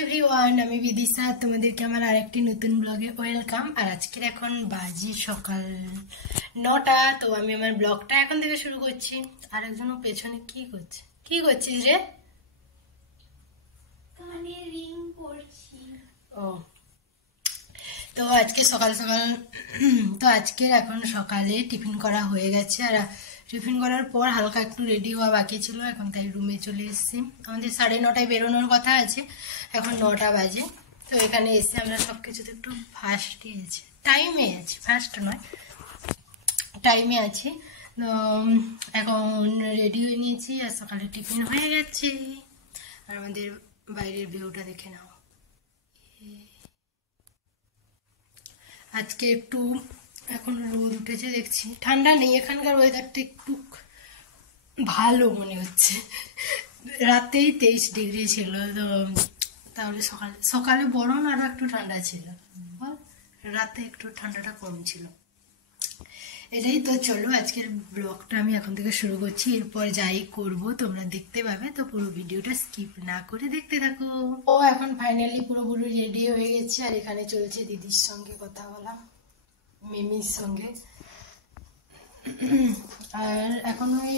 Everyone, আমি বিদিশা, তোমাদেরকে আমার আরেকটি নতুন ব্লগে ওয়েলকাম। আর আজকের এখন বাজে সকাল 9টা। তো আমি আমার ব্লগটা এখন থেকে শুরু করছি। আর একজনও পেছনে কি করছিস রে? কানে রিং পরছি। ও, তো আজকে সকাল তো আজকের এখন সকালে টিফিন করা হয়ে গেছে। আর টিফিন করার পর হালকা একটু রেডি হওয়া বাকি ছিল, এখন তাই রুমে চলে এসেছি। আমাদের 9:30টায় বেরোনোর কথা আছে, এখন 9টা বাজে। তো এখানে এসে আমরা সবকিছুতে একটু ফার্স্টে আছি, টাইমে আছি, ফার্স্ট নয় টাইমে আছি। তো এখন রেডি হয়ে নিয়েছি আর সকালে টিফিন হয়ে গেছে। আর আমাদের বাইরের ভিউটা দেখে নাও। আজকে একটু এখন রোদ উঠেছে, দেখছি ঠান্ডা নেই, এখানকার ওয়েদারটা একটু ভালো মনে হচ্ছে। রাতেই 23 ডিগ্রি ছিল, তো তাহলে সকালে বরং আরো একটু ঠান্ডা ছিল, রাতে একটু ঠান্ডাটা কম ছিল। এটাই তো, চলো আজকের ব্লগটা আমি এখন থেকে শুরু করছি। এরপর যাই করব তোমরা দেখতে পাবে, তো পুরো ভিডিওটা স্কিপ না করে দেখতে থাকো। ও এখন ফাইনালি পুরোপুরি রেডি হয়ে গেছে। আর এখানে চলছে দিদির সঙ্গে কথা বলা, মিমির সঙ্গে। আর এখন ওই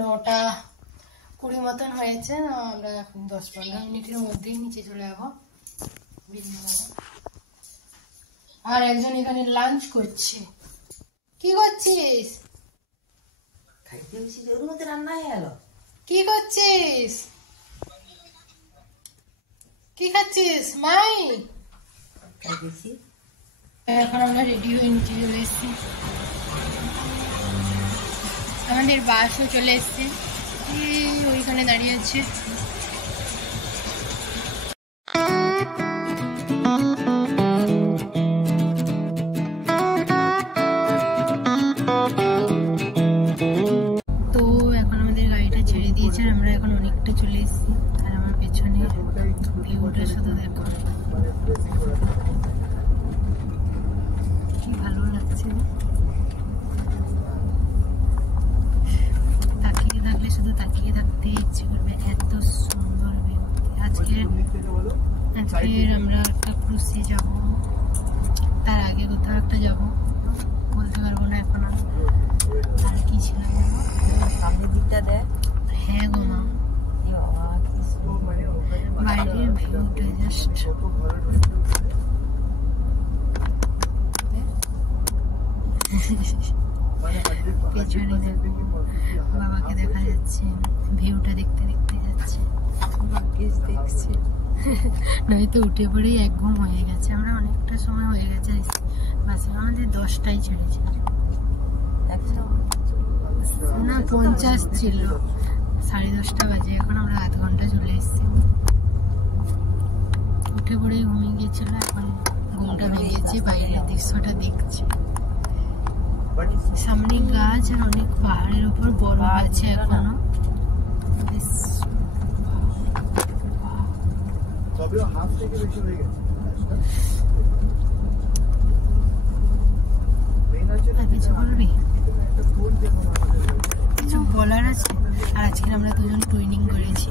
9:20 মতন হয়েছে। আমরা এখন 10-15 মিনিটের মধ্যেই নিচে চলে যাবো। আর একজন এখানে লাঞ্চ করছে। কি করছিস? কি করছিস? কি খাচ্ছিস মাই? এখন আমরা রেডি হয়ে নিচে চলে এসেছি। আমাদের বাসও চলে এসছে, ওইখানে দাঁড়িয়ে আছে। তো এখন আমাদের গাড়িটা ছেড়ে দিয়েছে, আমরা এখন অনেকটা চলে এসেছি। আর আমার পেছনে ভিউটা শুধু দেখো, কি ভালো লাগছে। তাকিয়ে থাকলে শুধু তাকিয়ে থাকতে ইচ্ছে করবে, এত সুন্দর ভিউ। আজকের আমরা একটা ক্রুজে যাব, তার আগে কোথাও একটা যাব, বলতে পারবো না এখন। আর কি ছিল সামনের দিকটা দেখ। হ্যাঁ গো মা, বাইরের ভিউটা জাস্ট পেছনে দেখো, বাবাকে দেখা যাচ্ছে, ভিউটা দেখতে দেখতে যাচ্ছে, দেখছে। নয়তো উঠে পড়েই এক ঘুম হয়ে গেছে। আমরা অনেকটা সময় হয়ে গেছে বাসে, আমাদের 10টায় ছেড়েছে না, 50 ছিল, 10:30 বাজে। এখন আমরা আধ ঘন্টা চলে এসেছি। উঠে পড়েই ঘুমিয়ে গিয়েছিল, এখন ঘুমটা ভেঙেছে, বাইরের দৃশ্যটা দেখছে। সামনে গাছ আর অনেক পাহাড়ের উপর বরফ আছে এখনো। কিছু বলবি? কিছু বলার আছে? আর আজকে আমরা দুজন টুইনিং করেছি।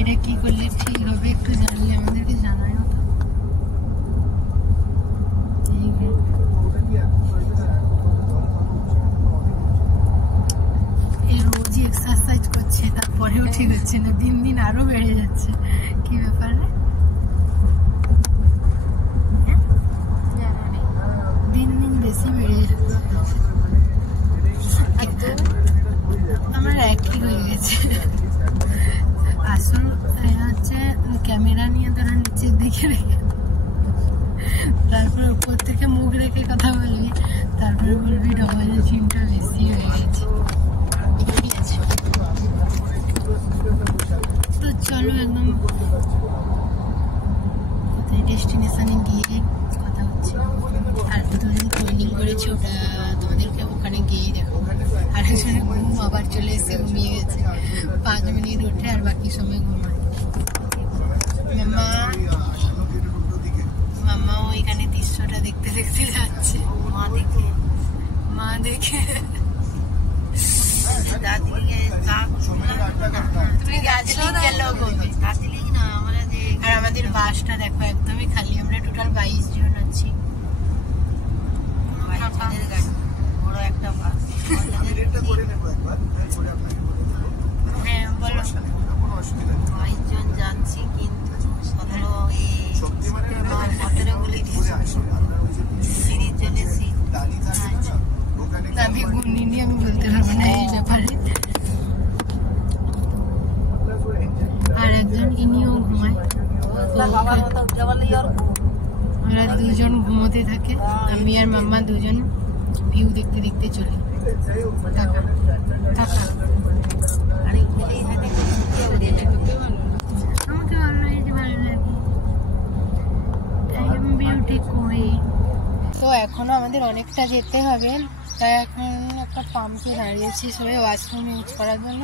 এটা কি করলে ঠিক হবে একটু জানলে আমাদেরকে জানাই না। এই রোজই এক্সারসাইজ করছে, তারপরেও ঠিক হচ্ছে না, দিন দিন আরো বেড়ে যাচ্ছে। কি ব্যাপার রে? দিন দিন বেশি বেড়ে যাচ্ছে, আমার একই হয়ে গেছে। আসল হচ্ছে ক্যামেরা নিয়ে ধরো নিচের দিকে রেখে, তারপর উপর থেকে মুখ রেখে কথা বলবি, তারপরে বলবি ডবল চিনটা বেশি হয়ে গেছে। এসে ঘুমিয়ে গেছে। 5 মিনিট ওঠে আর বাকি সময় ঘুমায়। মাম্মা ওইখানে দৃশ্যটা দেখতে দেখতে যাচ্ছে। মা দেখে তুমি দার্জিলিং গেলেও বলবে। আর আমাদের বাসটা দেখো একদমই খালি, আমরা টোটাল 22 জন আছি। হ্যাঁ বলো। 22 জন যাচ্ছি, কিন্তু 17 সিঁড়ির জন্য সিট আমি গুনিনি, আমি বলতে পারবো না এই ব্যাপারে। আর একজন ইনিও ঘুমায়, আমরা দুজন ঘুমোতে থাকে। আমি আর মাম্মা দুজন ভিউ দেখতে দেখতে চলি। Tata tata. আমাকে ভালো লাগে। তো এখনো আমাদের অনেকটা যেতে হবে, তাই এখন একটা পাম্পে দাঁড়িয়েছি সবাই ওয়াশরুম ইউজ করার জন্য।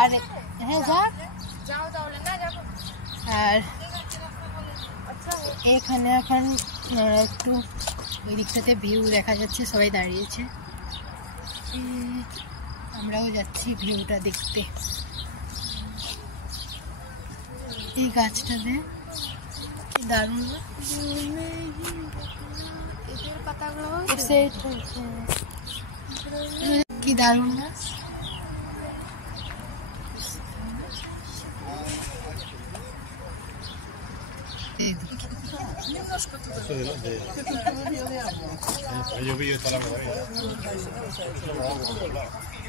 আর হ্যাঁ আর এখানে এখন একটু ওই দিকটাতে ভিউ দেখা যাচ্ছে, সবাই দাঁড়িয়েছে, আমরাও যাচ্ছি ভিউটা দেখতে। এই গাছটাতে কি দারুণ, কি দারুণ না?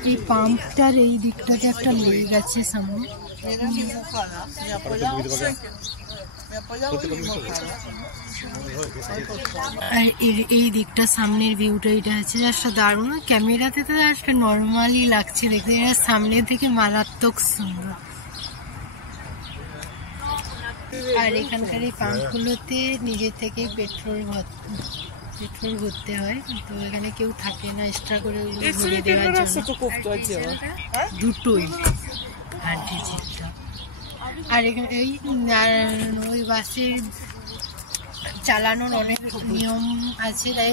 এই পাম্পটার এই দিকটাতে একটা লেক আছে সামনে, আর এই দিকটা সামনের ভিউটা এটা আছে জাস্ট দারুণ। ক্যামেরাতে তো জাস্ট নর্মালি লাগছে দেখতে, সামনে থেকে মারাত্মক সুন্দর। আর এখানকার এই পাম্পগুলোতে নিজের থেকে পেট্রোল ভরতে হয়, তো এখানে কেউ থাকে না এক্সট্রা করে ভরে দেওয়ার জন্য, দুটোই। আর এখানে ওই বাসের চালানোর অনেক নিয়ম আছে, তাই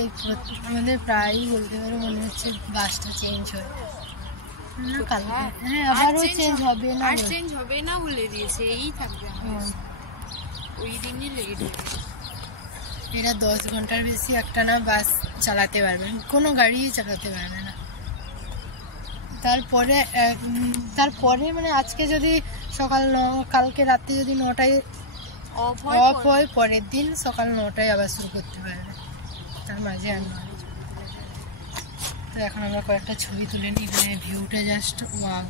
আমাদের প্রায়ই বলতে পারো মনে হচ্ছে বাসটা চেঞ্জ হয় না, কালকে হ্যাঁ আবারও চেঞ্জ হবে না বলে দিয়েছে, এই থাকবে ওই দিনই লেট। এরা 10 ঘন্টার বেশি একটা না বাস চালাতে পারবে, কোনো গাড়ি চালাতে পারবে না। তারপরে মানে আজকে যদি কালকে রাতে যদি 9টায় অফ হয়, পরের দিন সকাল 9টায় আবার শুরু করতে পারবে, তার মাঝে আর নয়। তো এখন আমরা কয়েকটা ছবি তুলে নিই, ভিউটা জাস্ট ওয়াও।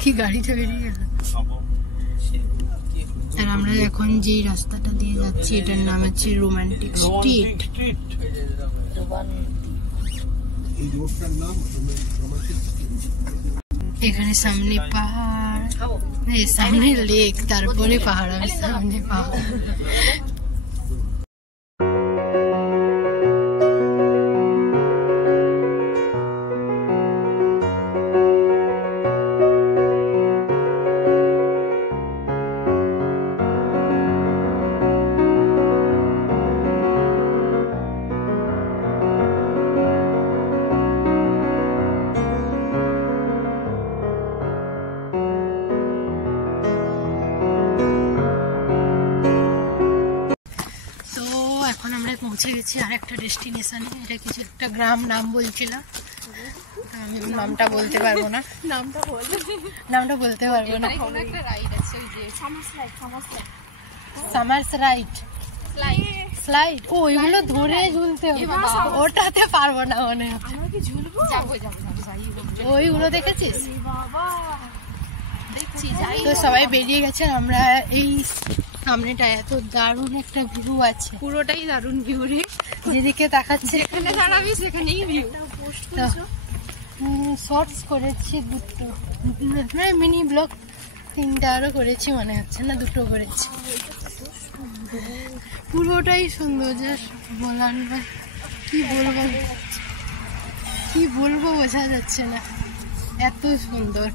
কি গাড়িটা বেরিয়ে গেল। আর আমরা এখন যে রাস্তাটা দিয়ে যাচ্ছি এটার নাম হচ্ছে রোমান্টিক স্ট্রিট। এখানে সামনে পাহাড়, সামনে লেক, তারপরে পাহাড়, আর সামনে পাহাড়। পৌঁছে গেছি আর একটা ডেস্টিনেশনে, এটা কিছু একটা গ্রাম নাম বলছিলাম, আমি নামটা বলতে পারবো না, নামটা বলতে পারবো না। সামার্স রাইড, স্লাইড, ও ওইগুলো ধরে ঝুলতে হবে, ওটাতে পারবো না মনে হচ্ছে। ওইগুলো দেখেছিস? দেখছি যাই তো সবাই বেরিয়ে গেছে, আমরা এই সামনেটা এত দারুণ একটা ভিউ আছে, পুরোটাই দারুণ ভিউ রে, যেদিকে তাকাচ্ছে এখানে দাঁড়াবি সেখানেই ভিউ। শর্টস করেছি দুটো, মিনি ব্লগ তিনটা আরো করেছি মনে হচ্ছে, না দুটো করেছি। পুরোটাই সুন্দর, জাস্ট বলার নয়, কি বলবো বোঝা যাচ্ছে না, এত সুন্দর।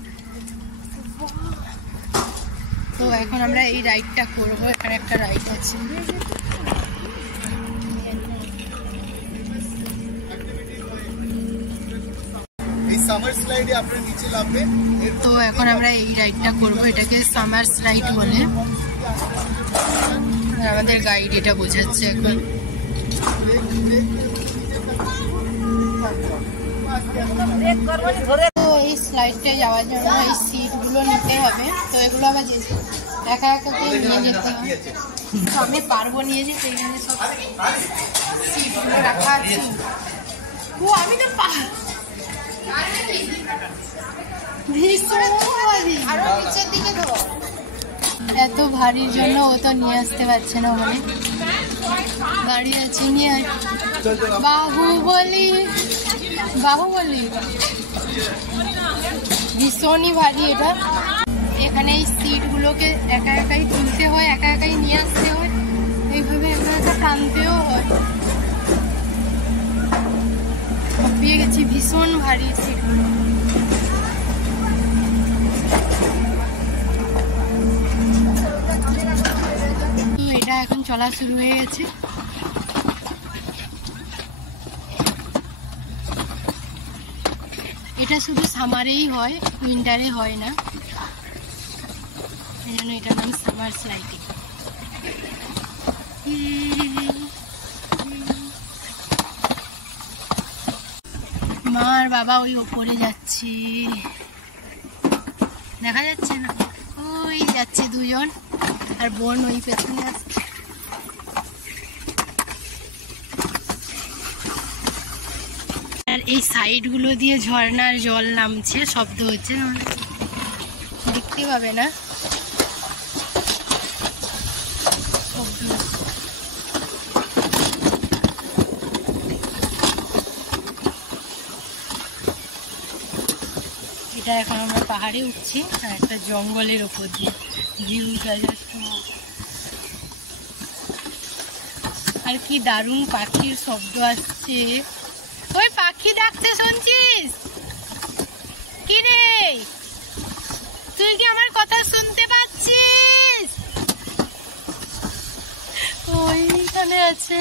তো এখন আমরা এই রাইডটা করবো, এখানে একটা রাইড আছে। তো এখন আমরা এই রাইডটা করবো, এটাকে সামার্স রাইড বলে। আমাদের গাইড এটা বোঝাচ্ছে এখন। তো এই স্লাইডটা যাওয়ার জন্য এই সিটগুলো নিতে হবে, তো এগুলো আবার একা একা করে নিয়ে যেতে হবে। তো আমি পারবো নিয়ে যেতে, এখানে সব সিটগুলো রাখা আছে। ও আমি তো এত ভারীর জন্য ও তো নিয়ে আসতে পারছে না, মানে গাড়ি আছে নিয়ে। বাহুবলী ভীষণই ভারী এটা। এখানে এই সিটগুলোকে একা একাই তুলতে হয়, একা একাই নিয়ে আসতে হয়, এইভাবে একা একা টানতেও হয়। পেয়ে গেছি, ভীষণ ভারী সিটগুলো। এটা এখন চলা শুরু হয়ে গেছে। এটা শুধু সামারেই হয়, উইন্টারে হয় না, এই জন্য এটার নাম সামার স্লাইডিং। মা আর বাবা ওই ওপরে যাচ্ছে, দেখা যাচ্ছে না, ওই যাচ্ছে দুজন, আর বোন ওই পেছনে আসছে। আর এই সাইড গুলো দিয়ে ঝর্ণার জল নামছে, শব্দ হচ্ছে, দেখতে পাবে না। এটা এখন আমরা পাহাড়ে উঠছি, আর একটা জঙ্গলের ওপর দিয়ে ভিউটা জাস্ট। আর কি দারুণ পাখির শব্দ আসছে, ওই পাখি ডাকতে শুনছিস কি রে? তুই কি আমার কথা শুনতে পাচ্ছিস? ওইখানে আছে।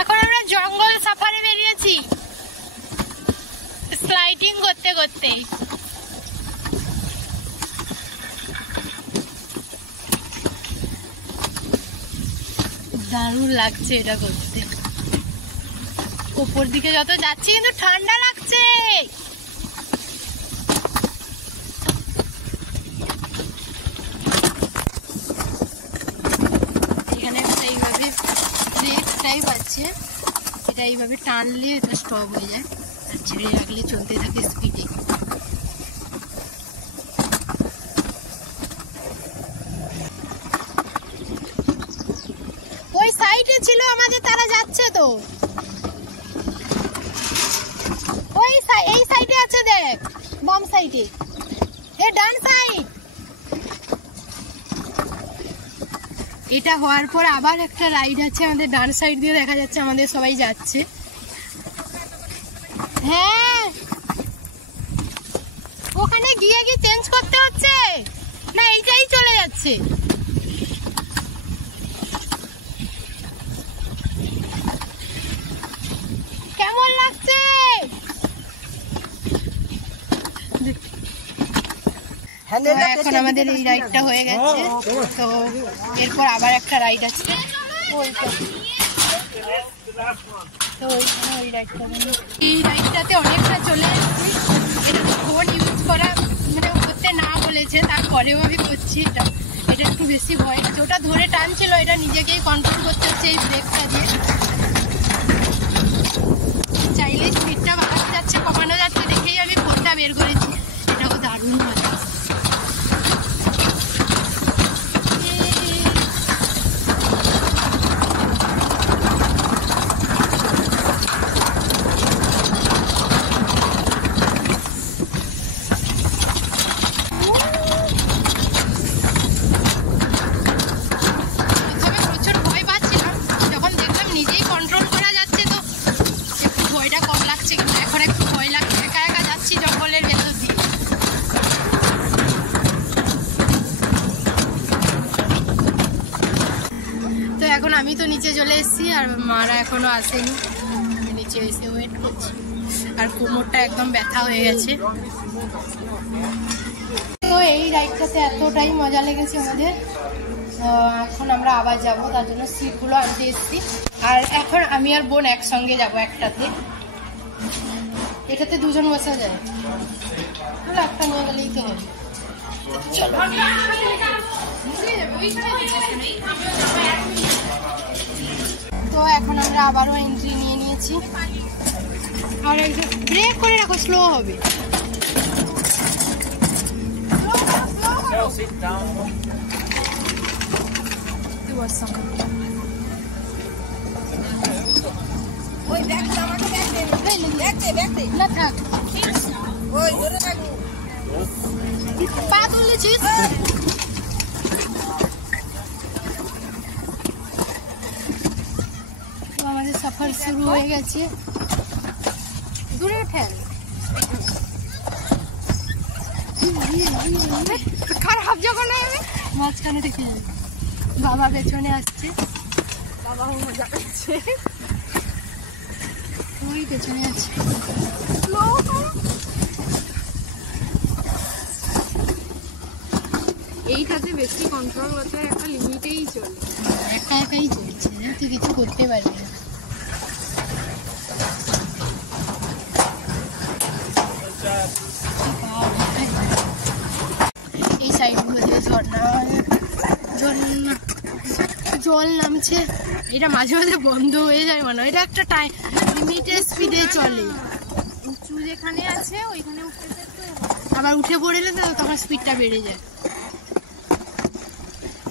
এখন আমরা জঙ্গল সাফারে বেরিয়েছি, স্লাইডিং করতে করতে। দারুণ লাগছে এটা করতে। উপর দিকে যত যাচ্ছি কিন্তু ঠান্ডা লাগছে। এখানে একটা এইভাবে ব্রেক টাইপ আছে, এটা এইভাবে টানলে এটা স্টপ হয়ে যায়, আর ছেড়ে রাখলে চলতে থাকে স্পিডে। ওই সাইডে ছিল আমাদের, তারা যাচ্ছে তো ওই এই সাইডে আছে, দেখ বাম সাইডে, এ ডান সাইড। এটা হওয়ার পর আবার একটা রাইড আছে আমাদের ডান সাইড দিয়ে, দেখা যাচ্ছে আমাদের সবাই যাচ্ছে। হ্যাঁ, ওখানে গিয়ে কি চেঞ্জ করতে হচ্ছে না এইটাই চলে যাচ্ছে? কেমন লাগছে? এখন আমাদের এই রাইডটা হয়ে গেছে, তো এরপর আবার একটা রাইড আছে, তো ওই রাইডটা, এই রাইডটাতে অনেকটা চলে এসেছি। এটা ফোন ইউজ করা মানে করতে না বলেছে, তারপরেও আমি করছি। এটা একটু বেশি ভয়, ওটা ধরে টানছিল, এটা নিজেকেই কন্ট্রোল করতে হচ্ছে এই ব্রেকটা দিয়ে। চাইলে স্পিডটা বাড়ানো যাচ্ছে, কমানো যাচ্ছে, দেখেই আমি করছি। লাগছে, কিন্তু এখন একটু ভয় লাগছে, একা একা যাচ্ছি জঙ্গলের ভেতর দিয়ে। তো এখন আমি তো নিচে চলে এসেছি, আর মারা এখনো আসেনি, নিচে এসে ওয়েট করছি, আর কোমরটা একদম ব্যথা হয়ে গেছে। তো এই রাইডটাতে এতটাই মজা লেগেছে আমাদের। এখন আমরা আবার যাব, তার জন্য সিটগুলো আনতে এসেছি। আর এখন আমি আর বোন একসঙ্গে যাব একটাতে, এটাতে দুজন বসা যায়, একটা নিয়ে গেলেই তো হবে। চলো, তো এখন আমরা আবারও এন্ট্রি নিয়ে নিয়েছি। আর একদম ব্রেক করে রাখো, স্লো হবে। না থাক, পা তুলেছিস। আমাদের সফর শুরু হয়ে গেছে। দূরে ফেল, খারাপ যখন আমি মাঝখানে দেখে বাবা পেছনে আসছে, বাবা মজা করছে, ওই পেছনে আছে। এইটাতে বেশি কন্ট্রোল করতে একটা লিমিটেই চলে, একা একাই চলছে, তুই কিছু করতে পারবি না। এই সাইডগুলো দিয়ে জল নামছে, এটা মাঝে মাঝে বন্ধ হয়ে যায় মনে হয়, এটা একটা টাইম লিমিটেড স্পিডে চলে। উঁচু যেখানে আছে ওইখানে উঠতে আবার উঠে পড়লে তো তখন স্পিডটা বেড়ে যায়।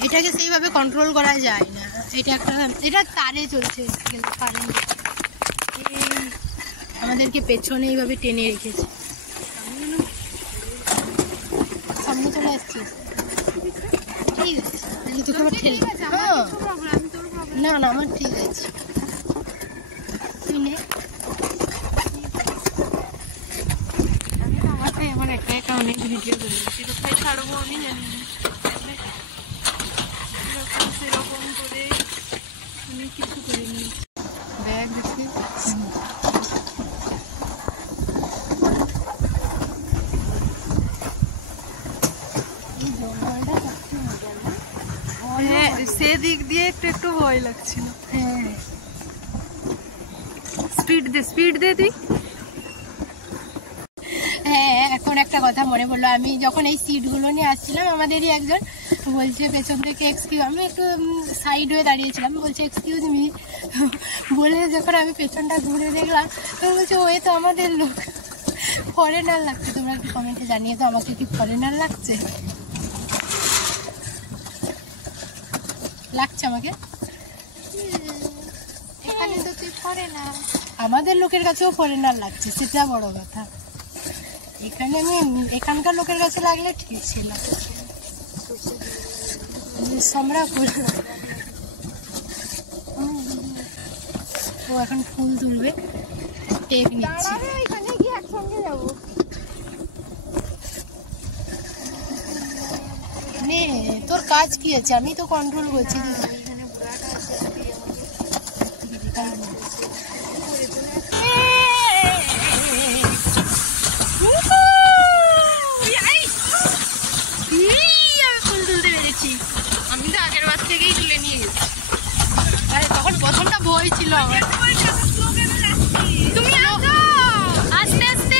এটাকে সেইভাবে কন্ট্রোল করা যায় না, এটা তারে চলছে কারেন্ট, আমাদেরকে পেছনে এইভাবে টেনে রেখেছে। সামনে চলে আসছিস, ঠিক আছে, তাহলে তোকে আবার ঠেলে। না না, আমার ঠিক আছে, তুই নে। আমাকে আমার একা একা অনেক ভিডিও করেছি, কোথায় ছাড়বো আমি জানি না, সেরকম করে অনেক কিছু করিনি। ব্যাগ দেখি, হ্যাঁ, সেদিক দিয়ে একটু একটু ভয় লাগছিল। হ্যাঁ স্পিড দে তুই। হ্যাঁ, এখন একটা কথা মনে পড়লো, আমি যখন এই সিটগুলো নিয়ে আসছিলাম, আমাদেরই একজন বলছে পেছন থেকে এক্সকিউজ, আমি একটু সাইড হয়ে দাঁড়িয়েছিলাম, বলছে এক্সকিউজ মি, বলে যখন আমি পেছনটা ঘুরে দেখলাম, তো বলছে ওই তো আমাদের লোক, ফরেনার লাগছে। তোমরা একটু কমেন্টে জানিয়ে তো আমাকে কি ফরেনার লাগছে আমাকে? এখানে তো তুই ফরেনার, আমাদের লোকের কাছেও ফরেনার লাগছে, সেটা বড় কথা। এখানে আমি এখানকার লোকের কাছে লাগলে ঠিক ছিল, ও এখন ফুল তুলবে, টেক নিচ্ছে। এখানে কি একসঙ্গে যাবো? নে, তোর কাজ কি আছে, আমি তো কন্ট্রোল করছি। আমি তো আগের বার থেকেই তুলে নিয়ে গেছি, তখন প্রথমটা ভয় ছিল আমার। তুমি আস্তে আস্তে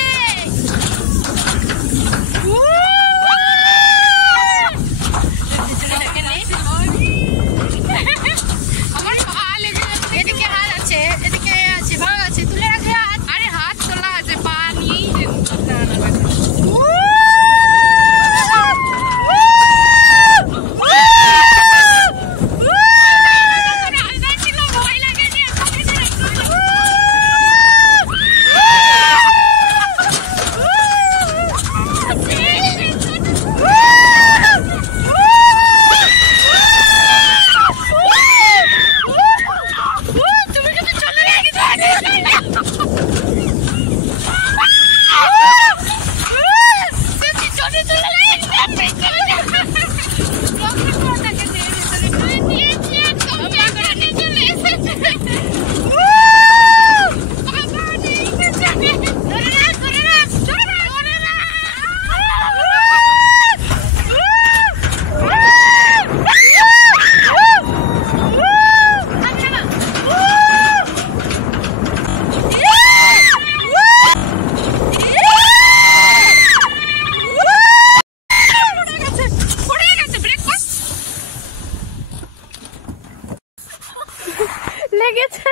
লেগেছে,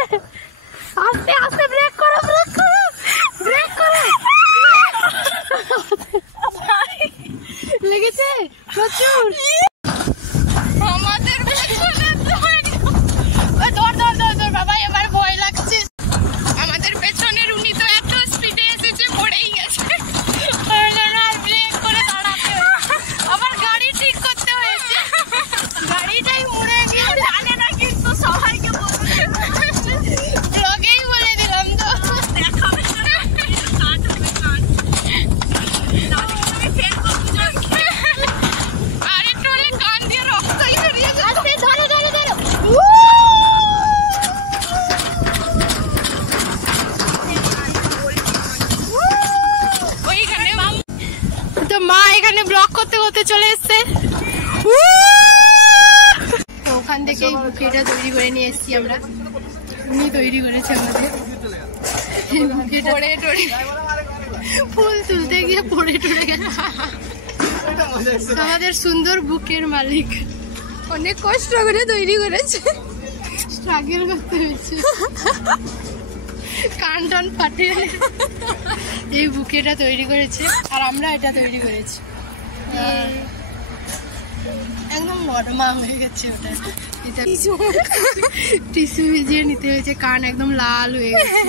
আস্তে আস্তে ব্রেক করো, ব্রেক করো, ব্রেক করো। লেগেছে প্রচুর। আমাদের বাবা এবার ভয় লাগছে। আমাদের পেছনের উনি তো এত স্পিডে এসেছে, পড়েই গেছে, আর ব্রেক করে দাঁড়াতে, আবার গাড়ি ঠিক করতে হয়েছে, গাড়িটাই উড়ে গিয়ে জানে না, কিন্তু সবাইকে ব্লগেই বলে দিলাম তো দেখাবে না, আর একটু হলে কান দিয়ে রক্তই বেরিয়ে যাচ্ছে। ধরো ধরো ধরো, ওইখানে তো মা এখানে ব্লগ করতে করতে চলে এসছে। তো ওখান থেকে বুকেটা তৈরি করে নিয়ে এসেছি আমরা, উনি তৈরি করেছে আমাদের ফুল তুলতে গিয়ে পড়ে টরে গেল। আমাদের সুন্দর বুকের মালিক অনেক কষ্ট করে তৈরি করেছে, স্ট্রাগল করতে হয়েছে, কান টান ফাটিয়ে এই বুকেটা তৈরি করেছে, আর আমরা এটা তৈরি করেছি। একদম নরমা হয়ে গেছে ওটা, এটা টিস্যু ভিজিয়ে নিতে হয়েছে, কান একদম লাল হয়ে গেছে।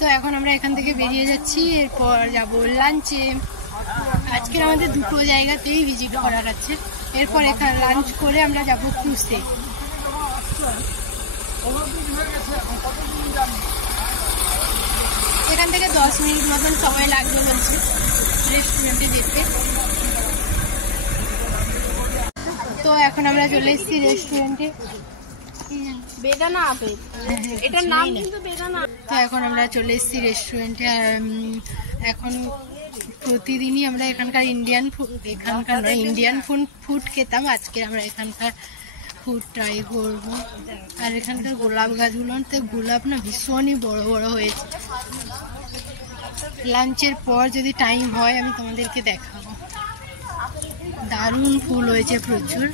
তো এখন আমরা এখান থেকে বেরিয়ে যাচ্ছি, এরপর যাব লাঞ্চে। আজকের আমাদের দুটো জায়গাতেই ভিজিট করার আছে, এরপর এখানে লাঞ্চ করে আমরা যাব ক্রুজে। এখান থেকে 10 মিনিট মতন সময় লাগবে বলছে রেস্টুরেন্টে যেতে। তো এখন আমরা চলে এসেছি রেস্টুরেন্টে, বেদানা আপেল, এটার নাম কিন্তু বেদানা। তো এখন আমরা চলে এসেছি রেস্টুরেন্টে, আর এখন প্রতিদিনই আমরা এখানকার ইন্ডিয়ান ফুড খেতাম, আজকে আমরা এখানকার ফুড ট্রাই করবো। আর এখানকার গোলাপ গাছগুলোতে গোলাপ না ভীষণই বড় বড় হয়েছে। লাঞ্চের পর যদি টাইম হয় আমি তোমাদেরকে দেখাবো, দারুণ ফুল হয়েছে প্রচুর।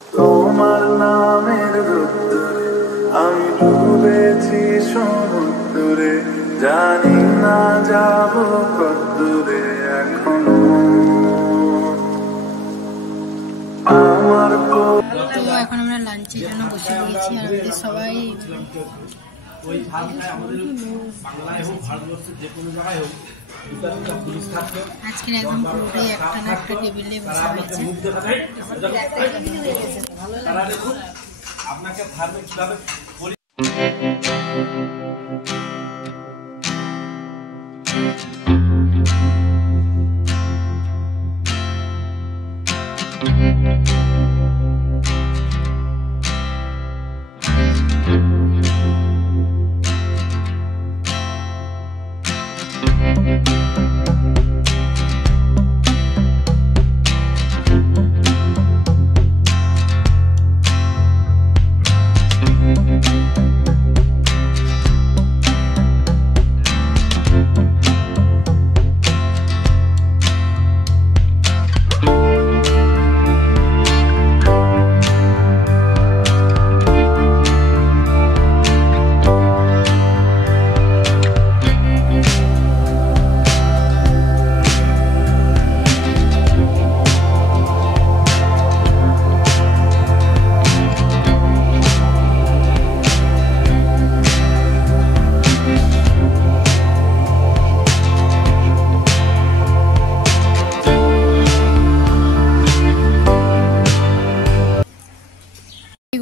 তোমার নামের রোদ্দুরে আমি ডুবেছি সমুদ্রে, জানি না যাব কতদূরে এখনো আমার। তো এখন আমরা লাঞ্চের জন্য বসে গিয়েছি, আর আমাদের সবাই আজকের একদম পুরোটাই একটা না একটা টেবিলে বসে রয়েছে। আপনাকে ধার্মিক কিভাবে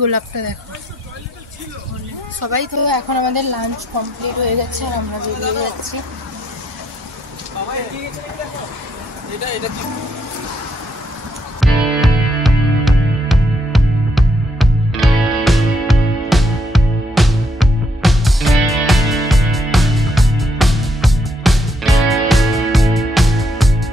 গোলাপটা দেখো সবাই। তো এখন আমাদের লাঞ্চ কমপ্লিট হয়ে গেছে, আর আমরা বেরিয়ে যাচ্ছি।